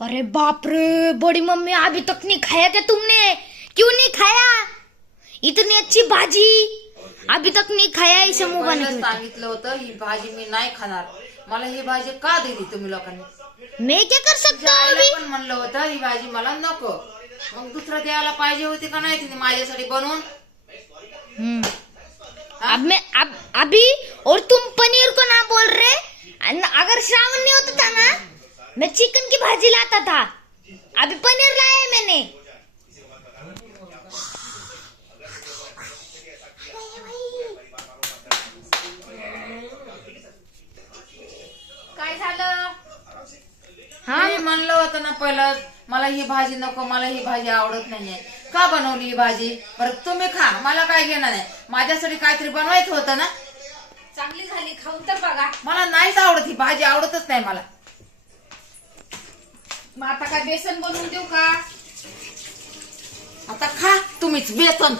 अरे बाप रे, बड़ी मम्मी अभी तक नहीं खाया क्या तुमने? क्यों नहीं खाया? इतनी अच्छी भाजी अभी तक नहीं खाया. इसे मुंह बने सांगितलं होतं ही भाजी मी नाही खाणार. मला ही भाजी का दिली तुम्ही लोकांनी? मैं क्या कर सकता हूँ अभी? पण म्हणलं होतं ही भाजी मला नको. मग दुसरा द्यायला पाहिजे होती का नाही तिने माझ्यासाठी बनवून? अभी और तुम पनीर को ना बोल रहे. अगर श्रावण नहीं होता था ना, मैं चिकन की भाजी लाता था. अभी पनीर लाया मैंने. काय झालं? हाँ मी म्हणलं होतं ना पहिलं मला ही भाजी नको, मला ही भाजी आवडत नाहीये. का बनवली ही भाजी? बरं तुम्ही खा, मला काय घेणार नाही. माझ्यासाठी काहीतरी बनवायचं होतं ना. चांगली झाली, खाऊन तर बघा. मला नाहीच आवडत ही भाजी, आवडतच नाही मला. मग आता काय बेसन बनवून देऊ का? आता खा तुम्हीच बेसन.